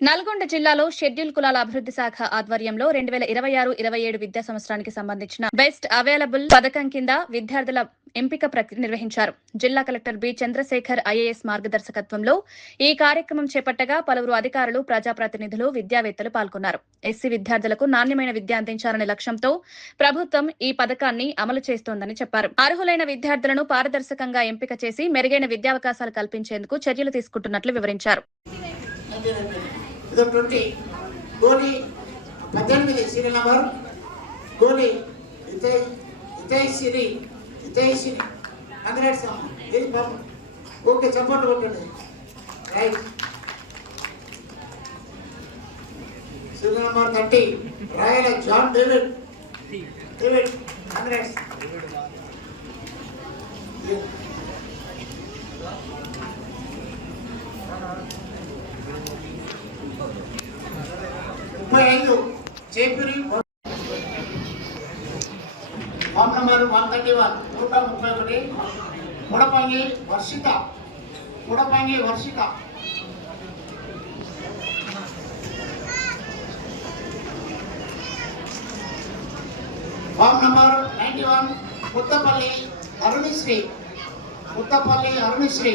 నల్గొండ జిల్లాలో షెడ్యూల్ కులాల అభివృద్ధి శాఖ ఆధ్వర్యంలో 2026-27 విద్యా సంవత్సరానికి సంబంధించిన బెస్ట్ అవైలబుల్ పథకం కింద విద్యార్థుల ఎంపిక ప్రక్రియ నిర్వహించారు. జిల్లా కలెక్టర్ బి చంద్రశేఖర్ ఐఏఎస్ మార్గదర్శకత్వంలో ఈ కార్యక్రమం చేపట్టగా పలువురు అధికారులు, ప్రజాప్రతినిధులు, విద్యావేత్తలు పాల్గొన్నారు. ఎస్సీ విద్యార్థులకు నాణ్యమైన విద్య అందించాలనే లక్ష్యంతో ప్రభుత్వం ఈ పథకాన్ని అమలు చేస్తోందని చెప్పారు. అర్హులైన విద్యార్థులను పారదర్శకంగా ఎంపిక చేసి మెరుగైన విద్యావకాశాలు కల్పించేందుకు చర్యలు తీసుకుంటున్నట్లు వివరించారు. 20 గోలి 18 సీరియల్ నంబర్ గోలి ఇతై సిరి కంగ్రాట్స్ అమ్మా. ఇది పాప ఓకే సపోర్ట్ కొట్టండి. Right. Serial number 30 Rayala John David congrats. Chepuri form number 131 131 Mudapangi Varshitha form number 91 Muthapalli Arunasri